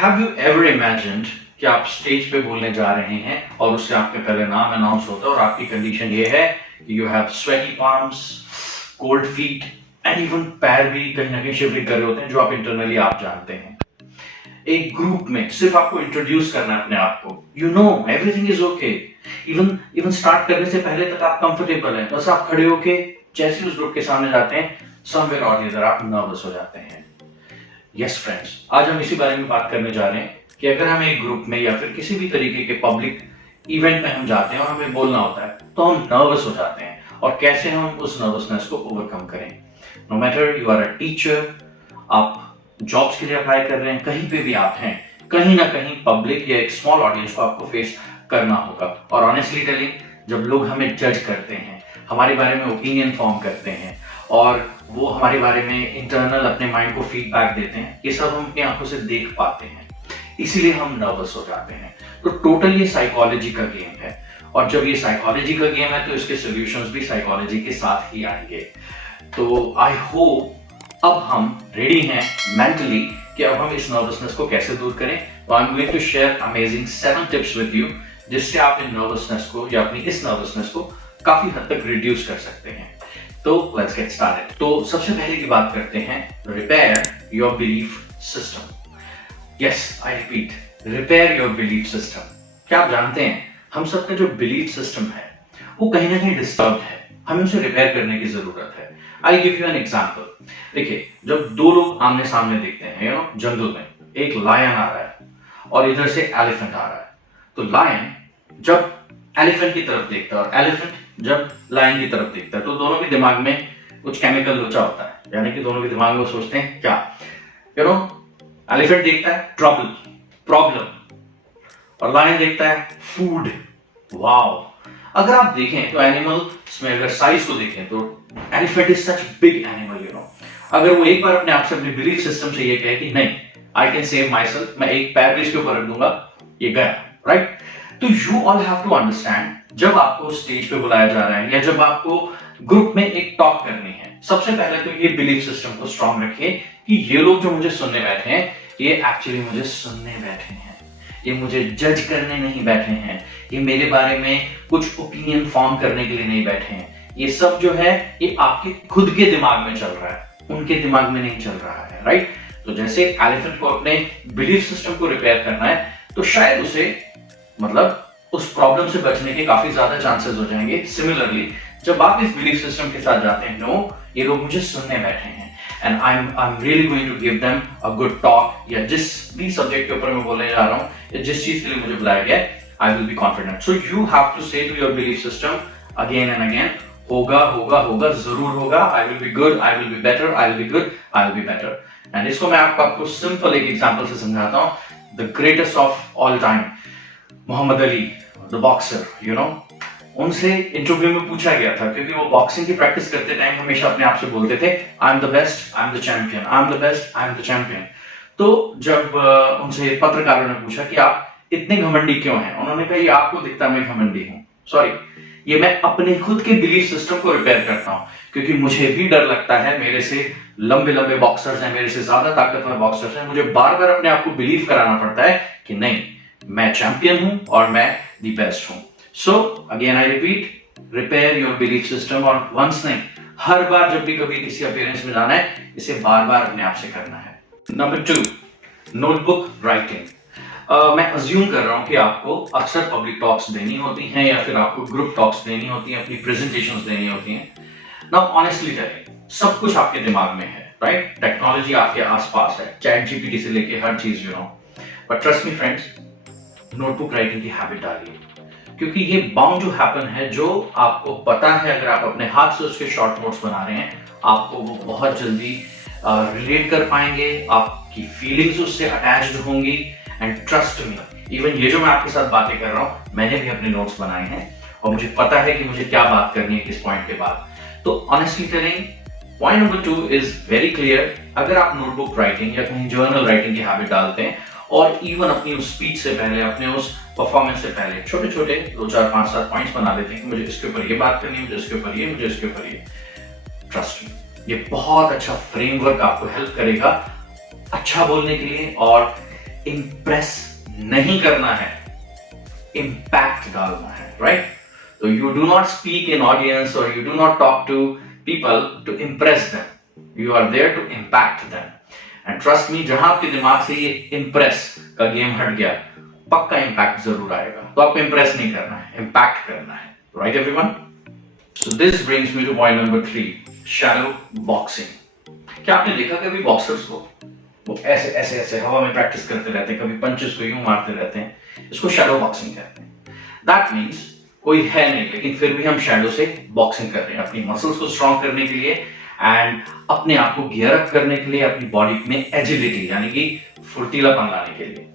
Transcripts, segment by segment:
Have you ever imagined कि आप stage पे बोलने जा रहे हैं और उससे आपका पहले नाम अनाउंस होता है और आपकी कंडीशन ये है कि you have sweaty palms, cold feet and even पैर भी कहीं ना कहीं शिवरिंग कर रहे होते हैं, जो आप इंटरनली आप जानते हैं। एक ग्रुप में सिर्फ आपको इंट्रोड्यूस करना है अपने आप को, you know everything is okay, even even start करने से पहले तक आप कंफर्टेबल हैं, बस आप खड़े होके जैसे उस ग्रुप के सामने जाते हैं, समवेयर और द अदर आप नर्वस हो जाते हैं। यस फ्रेंड्स, आज हम इसी बारे में बात करने जा रहे हैं कि अगर हम एक ग्रुप में या फिर किसी भी तरीके के पब्लिक इवेंट में हम जाते हैं और हमें बोलना होता है तो हम नर्वस हो जाते हैं, और कैसे हम उस नर्वसनेस को ओवरकम करें। No matter you are a teacher, आप जॉब्स के लिए अप्लाई कर रहे हैं, कहीं पे भी आप हैं, कहीं ना कहीं पब्लिक या एक स्मॉल ऑडियंस को आपको फेस करना होगा। और ऑनेस्टली टेलिंग, जब लोग हमें जज करते हैं, हमारे बारे में ओपिनियन फॉर्म करते हैं और वो हमारे बारे में इंटरनल अपने माइंड को फीडबैक देते हैं, ये सब हम अपनी आंखों से देख पाते हैं, इसीलिए हम नर्वस हो जाते हैं। तो टोटल ये साइकोलॉजी का गेम है, और जब ये साइकोलॉजी का गेम है तो इसके सॉल्यूशंस भी साइकोलॉजी के साथ ही आएंगे। तो आई होप अब हम रेडी हैं मेंटली कि अब हम इस नर्वसनेस को कैसे दूर करें। तो I am going to share amazing 7 tips with you, जिससे आप इन नर्वसनेस को या अपनी इस नर्वसनेस को काफी हद तक रिड्यूस कर सकते हैं। तो लेट्स गेट स्टार्टेड। तो सबसे पहले की बात करते हैं, repair your belief system. Yes, I repeat, repair your belief system. क्या आप जानते हैं, हम सबका जो बिलीफ सिस्टम है वो कहीं ना कहीं डिस्टर्ब है, हमें उसे रिपेयर करने की जरूरत है। I give you an example. देखिए, जब दो लोग आमने सामने दिखते हैं, यू नो, जंगल में एक लायन आ रहा है और इधर से एलिफेंट आ रहा है, तो लायन जब एलिफेंट की तरफ देखता है और एलिफेंट जब लायन की तरफ देखता है, तो दोनों के दिमाग में कुछ केमिकल लोचा होता है, यानी कि दोनों के दिमाग में वो सोचते हैं क्या, यू नो, एलिफेंट देखता है ट्रबल, प्रॉब्लम, और लायन देखता है फूड, वाओ। अगर आप देखें तो एनिमल्स में अगर साइज को देखें तो elephant is such big animal, you know. अगर वो एक बार अपने आप से, अपने बिलीफ सिस्टम से ये कहे कि नहीं, I can save my self, मैं एक पैर भी इसके ऊपर रख दूंगा, ये गया, राइट। तो you all have to understand, जब आपको स्टेज पे बुलाया जा रहा है या जब आपको ग्रुप में एक टॉक करनी है, सबसे पहले तो ये बिलीफ सिस्टम को स्ट्रांग रखिए कि ये लोग जो मुझे सुनने बैठे हैं, ये एक्चुअली मुझे सुनने बैठे हैं, ये मुझे जज करने नहीं बैठे हैं, ये मेरे बारे में कुछ ओपिनियन फॉर्म करने के लिए नहीं बैठे हैं। ये सब जो है ये आपके खुद के दिमाग में चल रहा है, उनके दिमाग में नहीं चल रहा है, राइट। तो जैसे एलिफेंट को अपने बिलीफ सिस्टम को रिपेयर करना है, तो शायद उसे, मतलब उस प्रॉब्लम से बचने के काफी ज्यादा चांसेस हो जाएंगे। सिमिलरली, जब आप इस बिलीफ सिस्टम के साथ जाते हैं, नो, ये लोग मुझे सुनने बैठे हैं and I am really going to give them a good talk, या जिस भी सब्जेक्ट के ऊपर मैं बोलने जा रहा हूँ या जिस चीज के लिए मुझे बुलाया गया है, I will be confident. So you have to say to your belief system again and again, होगा होगा होगा, जरूर होगा, I will be good, I will be better, I will be good, I will be better. And इसको मैं आपको simple एक example से समझाता हूँ। The greatest of all time, Muhammad Ali, the boxer, you know, उनसे इंटरव्यू में पूछा गया था, क्योंकि वो बॉक्सिंग की प्रैक्टिस करते टाइम हमेशा अपने आप से बोलते थे, I am the best, I am the champion, I am the best, I am the champion. तो जब उनसे पत्रकारों ने पूछा कि आप इतने घमंडी क्यों हैं, उन्होंने कहा, ये आपको दिखता मैं घमंडी हूं, सॉरी, ये मैं अपने खुद के बिलीफ सिस्टम को रिपेयर करता हूं, क्योंकि मुझे भी डर लगता है, मेरे से लंबे लंबे बॉक्सर्स हैं, मेरे से ज्यादा ताकतवर बॉक्सर्स हैं, मुझे बार बार अपने आप को बिलीव कराना पड़ता है कि नहीं, मैं चैंपियन हूं और मैं द बेस्ट हूं। So again I repeat, repair your belief system, और वंस नहीं, हर बार जब भी कभी किसी अपीयरेंस में जाना है, इसे बार बार अपने आप से करना है। Number 2, notebook writing. मैं अज्यूम कर रहा हूं कि आपको अक्सर पब्लिक टॉक्स देनी होती हैं या फिर आपको ग्रुप टॉक्स देनी होती हैं, अपनी प्रेजेंटेशंस देनी होती हैं। नाउ ऑनेस्टली टेलिंग, सब कुछ आपके दिमाग में है, राइट। टेक्नोलॉजी आपके आसपास है, चैट जीपीटी से लेके हर चीज, you know, but trust me friends, notebook writing की हैबिट डालिए, क्योंकि ये बाउंड टू हैपन है। जो आपको पता है, अगर आप अपने हाथ से उसके शॉर्ट नोट्स बना रहे हैं, आपको वो बहुत जल्दी रिलेट कर पाएंगे, आपकी फीलिंग्स उससे अटैच्ड होंगी। एंड ट्रस्ट मी, इवन ये जो मैं आपके साथ बातें कर रहा हूं, मैंने भी अपने नोट्स बनाए हैं और मुझे पता है कि मुझे क्या बात करनी है किस पॉइंट के बाद। तो honestly telling, point number 2 is very clear. अगर आप नोटबुक राइटिंग या कहीं जर्नल राइटिंग की हैबिट डालते हैं और इवन अपनी उस स्पीच से पहले, अपने उस परफॉर्मेंस से पहले छोटे छोटे 2 4 5 7 पॉइंट्स बना देते हैं कि मुझे इसके ऊपर ये बात करनी है, मुझे इसके ऊपर ये, मुझे इसके ऊपर ये, ट्रस्ट मी, ये बहुत अच्छा फ्रेमवर्क आपको हेल्प करेगा अच्छा बोलने के लिए और इंप्रेस नहीं करना है, इम्पैक्ट डालना है, राइट? तो you do not speak in audience और you do not talk to people to impress them, you are there to impact them. And trust me, जहां आपके दिमाग से ये इम्प्रेस का गेम हट गया, पक्का इम्पैक्ट जरूर आएगा। तो आपको इम्प्रेस नहीं करना है, इम्पैक्ट करना है, right everyone? So this brings me two point number 3, shallow boxing. क्या आपने देखा कभी बॉक्सर्स को, वो ऐसे ऐसे ऐसे हवा में प्रैक्टिस करते रहते हैं, कभी पंचेस को यूं मारते रहते हैं, इसको शैडो बॉक्सिंग कहते हैं। दैट मींस कोई है नहीं, लेकिन फिर भी हम शैडो से बॉक्सिंग कर रहे हैं अपनी मसल्स को स्ट्रॉन्ग करने के लिए एंड अपने आप को गियर अप करने के लिए, अपनी बॉडी में एजिलिटी यानी कि फुर्तीलापन लाने के लिए।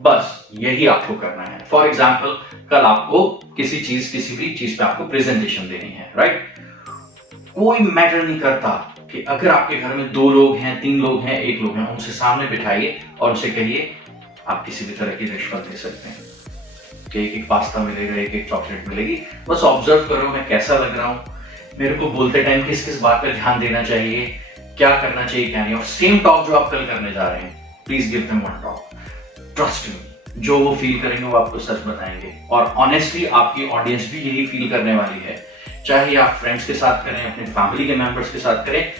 बस यही आपको करना है। फॉर एग्जाम्पल, कल आपको किसी भी चीज पे आपको प्रेजेंटेशन देनी है, राइट? कोई मैटर नहीं करता कि अगर आपके घर में 2 लोग हैं, 3 लोग हैं, 1 लोग हैं, उनसे सामने बिठाइए और उनसे कहिए आप किसी भी तरह की रिश्वत दे सकते हैं कि एक पास्ता मिलेगा, एक चॉकलेट मिलेगी, बस ऑब्जर्व करो मैं कैसा लग रहा हूँ, मेरे को बोलते टाइम किस किस बात पर ध्यान देना चाहिए, क्या करना चाहिए क्या नहीं। और सेम टॉक जो आप कल करने जा रहे हैं, please give them one talk. Trust me, जो वो फील करेंगे वो आपको सच बताएंगे और ऑनेस्टली आपकी ऑडियंस भी यही फील करने वाली है। चाहे आप फ्रेंड्स के साथ करें, अपने फैमिली के मेंबर्स के साथ करें,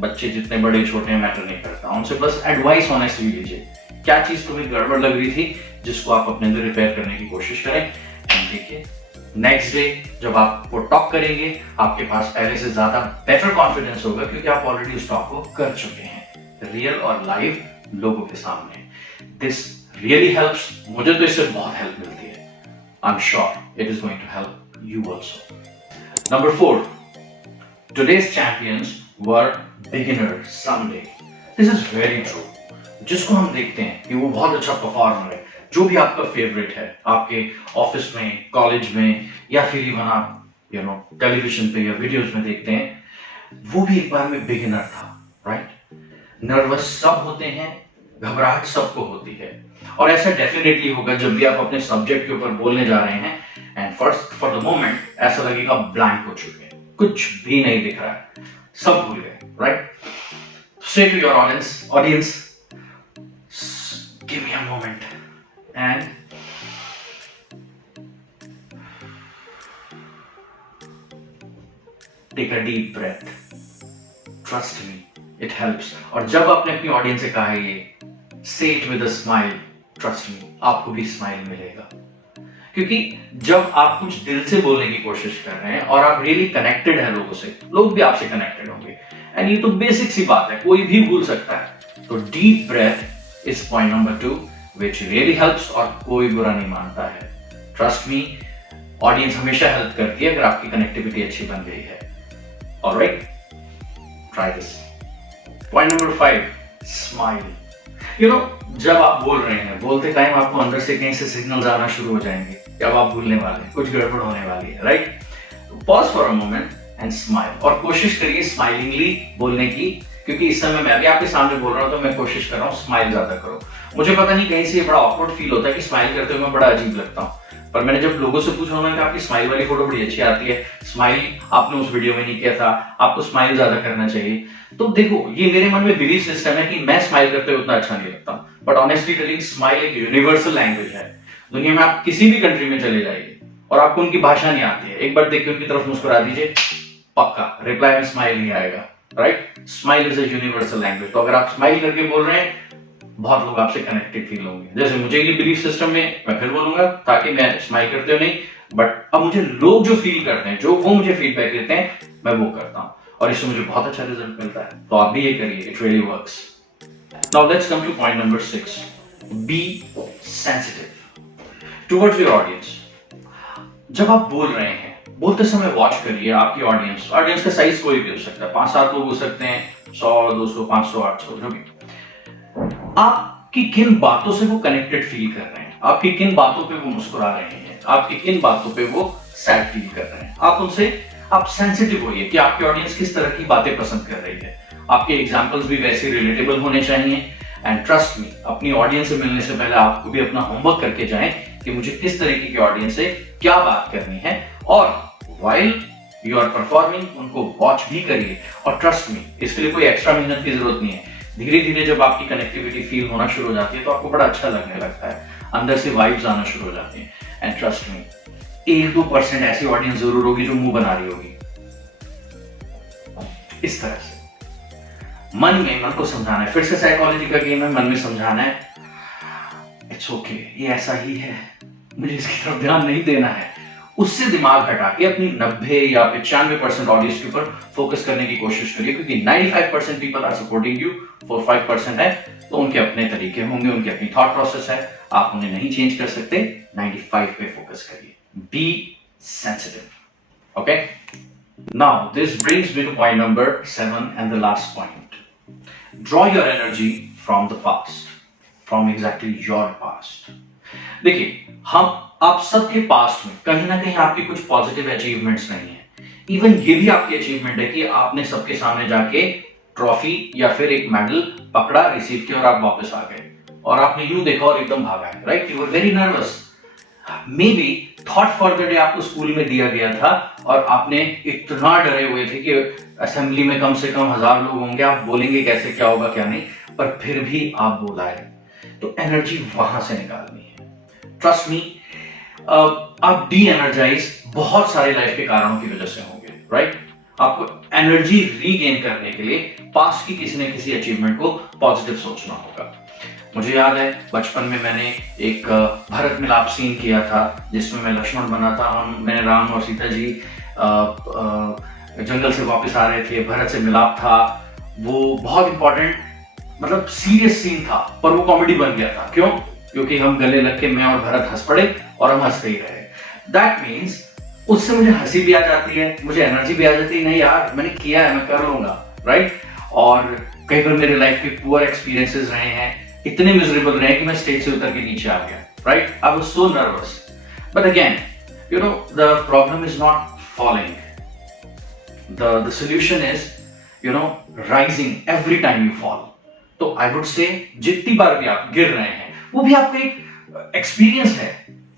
बच्चे जितने बड़े छोटे मैटर नहीं करता, उनसे बस एडवाइस ऑनेस्टली लीजिए, क्या चीज तुम्हें गड़बड़ लग रही थी जिसको आप अपने अंदर रिपेयर करने की कोशिश करें। एंड देखिए नेक्स्ट डे जब आप वो टॉक करेंगे, आपके पास पहले से ज्यादा बेटर कॉन्फिडेंस होगा क्योंकि आप ऑलरेडी उस टॉक को कर चुके हैं रियल और लाइव लोगों के सामने। दिस रियली हेल्प्स, मुझे तो इससे बहुत हेल्प मिलती है। I am sure it is going to help you also. Number 4, today's champions were beginners someday. This is very true. जिसको हम देखते हैं कि वो बहुत अच्छा परफॉर्मर है, जो भी आपका फेवरेट है, आपके ऑफिस में, कॉलेज में, या फिर इवन आप टेलीविजन पे या वीडियोस में देखते हैं, वो भी एक बार में बिगिनर था, राइट? नर्वस सब होते हैं, घबराहट सबको होती है और ऐसा डेफिनेटली होगा जब भी आप अपने सब्जेक्ट के ऊपर बोलने जा रहे हैं and first for the moment ऐसा लगेगा ब्लैंक हो चुके हैं, कुछ भी नहीं दिख रहा है, सब भूल गए, right? Say to your audience give me a moment and take a deep breath, trust me it helps. और जब आपने अपनी ऑडियंस से कहा ये, say it with a smile, trust me आपको भी स्माइल मिलेगा, क्योंकि जब आप कुछ दिल से बोलने की कोशिश कर रहे हैं और आप रियली कनेक्टेड है लोगों से, लोग भी आपसे कनेक्टेड होंगे। एंड ये तो बेसिक सी बात है, कोई भी भूल सकता है। तो deep breath is point number 2 which really helps और कोई बुरा नहीं मानता है। ट्रस्ट मी, ऑडियंस हमेशा हेल्प करती है अगर आपकी कनेक्टिविटी अच्छी बन गई है। Alright, try this. Point number 5, smile. जब आप बोल रहे हैं, बोलते टाइम आपको अंदर से कहीं से सिग्नल्स आना शुरू हो जाएंगे कि अब आप भूलने वाले हैं, कुछ गड़बड़ होने वाली है, right? Pause for a moment and smile, और कोशिश करिए स्माइलिंगली बोलने की, क्योंकि इस समय मैं भी आपके सामने बोल रहा हूं तो मैं कोशिश कर रहा हूं स्माइल ज्यादा करो। मुझे पता नहीं कहीं से बड़ा ऑकवर्ड फील होता है कि स्माइल करते हुए मैं बड़ा अजीब लगता हूं, पर मैंने जब लोगों से पूछा, उन्होंने कहा आपकी स्माइल वाली फोटो बड़ी अच्छी आती है, स्माइल आपने उस वीडियो में नहीं किया था, आपको स्माइल ज्यादा करना चाहिए। तो देखो, ये मेरे मन में बिलीफ सिस्टम है कि मैं स्माइल करते हुए उतना अच्छा नहीं लगता, बट ऑनेस्टली टेलिंग स्माइल एक यूनिवर्सल लैंग्वेज है। दुनिया में आप किसी भी कंट्री में चले जाइए और आपको उनकी भाषा नहीं आती है, एक बार देख के उनकी तरफ मुस्कुरा दीजिए, पक्का रिप्लाई में स्माइल नहीं आएगा, right? Smile is a universal language. तो अगर आप स्माइल करके बोल रहे हैं, बहुत लोग आपसे कनेक्टेड फील होंगे। जैसे मुझे ये बिलीफ सिस्टम में, मैं फिर बोलूंगा, ताकि मैं स्माइल करते हुए नहीं, बट अब मुझे लोग जो फील करते हैं, जो वो मुझे फीडबैक देते हैं, मैं वो करता हूं और इससे मुझे बहुत अच्छा रिजल्ट मिलता है। तो आप भी ये करिए, it really works. Now let's come two point number 6, be sensitive towards your audience. जब आप बोल रहे हैं, बोलते समय वॉच करिए आपकी ऑडियंस का साइज कोई भी हो सकता है, 5-7 लोग हो सकते हैं, 100, 200, 500, 800, जो भी। आपकी किन बातों से वो कनेक्टेड फील कर रहे हैं, आपकी किन बातों पे वो मुस्कुरा रहे हैं, आपकी किन बातों पे वो सैड फील कर रहे हैं, आप सेंसिटिव होइए कि आपकी ऑडियंस किस तरह की बातें पसंद कर रही है। आपके एग्जांपल्स भी वैसे रिलेटेबल होने चाहिए। एंड ट्रस्ट मी, अपनी ऑडियंस से मिलने से पहले आपको भी अपना होमवर्क करके जाएं कि मुझे किस तरीके की ऑडियंस से क्या बात करनी है, और व्हाइल यू आर परफॉर्मिंग उनको वॉच भी करिए। और ट्रस्ट मी, इसके लिए कोई एक्स्ट्रा मेहनत की जरूरत नहीं है। धीरे धीरे जब आपकी कनेक्टिविटी फील होना शुरू हो जाती है तो आपको बड़ा अच्छा लगने लगता है, अंदर से वाइब्स आना शुरू हो जाती है। एंड ट्रस्ट मी, 1-2% ऐसी ऑडियंस जरूर होगी जो मुंह बना रही होगी। इस तरह से मन को समझाना है, फिर से साइकोलॉजी का गेम है, मन में समझाना है इट्स ओके, ये ऐसा ही है, मुझे इसकी तरफ ध्यान नहीं देना है। उससे दिमाग हटा के अपनी 90 या 95% ऑडियंस के ऊपर फोकस करने की कोशिश करिए, क्योंकि 95% पीपल आर सपोर्टिंग यू, 4-5% है तो उनके अपने तरीके होंगे, उनकी अपनी थॉट प्रोसेस है, आप उन्हें नहीं चेंज कर सकते। 95 पे फोकस करिए, be sensitive. Okay, now this brings me two point number 7 and the last point. Draw your energy from the past, from exactly your past. देखिए, आप सबके पास्ट में कहीं ना कहीं आपकी कुछ पॉजिटिव अचीवमेंट्स नहीं है। इवन ये भी आपकी अचीवमेंट है कि आपने सबके सामने जाके ट्रॉफी या फिर एक मेडल पकड़ा, रिसीव किया और आप वापस आ गए और आपने यूं देखा और एकदम भागा, right? You were very nervous. May be thought for the day आपको स्कूल में दिया गया था और आपने इतना डरे हुए थे कि असेंबली में कम से कम 1000 लोग होंगे, आप बोलेंगे कैसे, क्या होगा क्या नहीं, पर फिर भी आप बोल आए। तो एनर्जी वहां से निकालनी है। ट्रस्ट मी, आप डी एनर्जाइज बहुत सारे लाइफ के कारणों की वजह से होंगे, राइट? आपको एनर्जी रीगेन करने के लिए पास्ट की किसी न किसी अचीवमेंट को पॉजिटिव सोचना होगा। मुझे याद है बचपन में मैंने एक भरत मिलाप सीन किया था जिसमें मैं लक्ष्मण बना था। मैंने राम और सीता जी जंगल से वापस आ रहे थे, भरत से मिलाप था। वो बहुत इंपॉर्टेंट, मतलब सीरियस सीन था, पर वो कॉमेडी बन गया था। क्यों? क्योंकि हम गले लग के मैं और भरत हंस पड़े और हम हंसते ही रहे। दैट मीन्स उससे मुझे हंसी भी आ जाती है, मुझे एनर्जी भी आ जाती है, नहीं यार मैंने किया है, मैं कर लूंगा, राइट? और कई बार मेरे लाइफ के पुअर एक्सपीरियंसेस रहे हैं, इतने मिजरेबल रहे कि मैं स्टेज से उतर के नीचे आ गया, right? I was so nervous, but again you know the problem is not falling, the solution is you know rising every time you fall. तो आई वुड से जितनी बार भी आप गिर रहे हैं वो भी आपका एक एक्सपीरियंस है,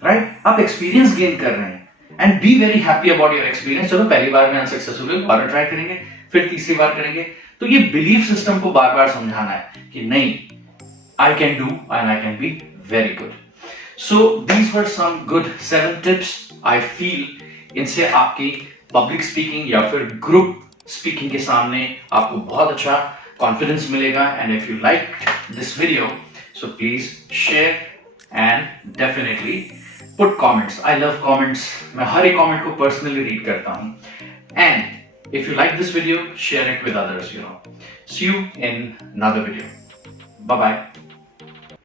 राइट? आप एक्सपीरियंस गेन कर रहे हैं and be very happy about your experience. चलो पहली बार में अनसक्सेसफुल हुए, दोबारा ट्राई करेंगे, फिर तीसरी बार करेंगे। तो ये बिलीफ सिस्टम को बार बार समझाना है कि नहीं, I can do and I can be very good. So these were some good 7 tips. I feel इनसे आपकी पब्लिक स्पीकिंग या फिर ग्रुप स्पीकिंग के सामने आपको बहुत अच्छा कॉन्फिडेंस मिलेगा। And if you liked this video, so please share and definitely put comments. I love comments. मैं हर एक comment को personally read करता हूँ। And if you like this video, share it with others. See you in another video. Bye bye.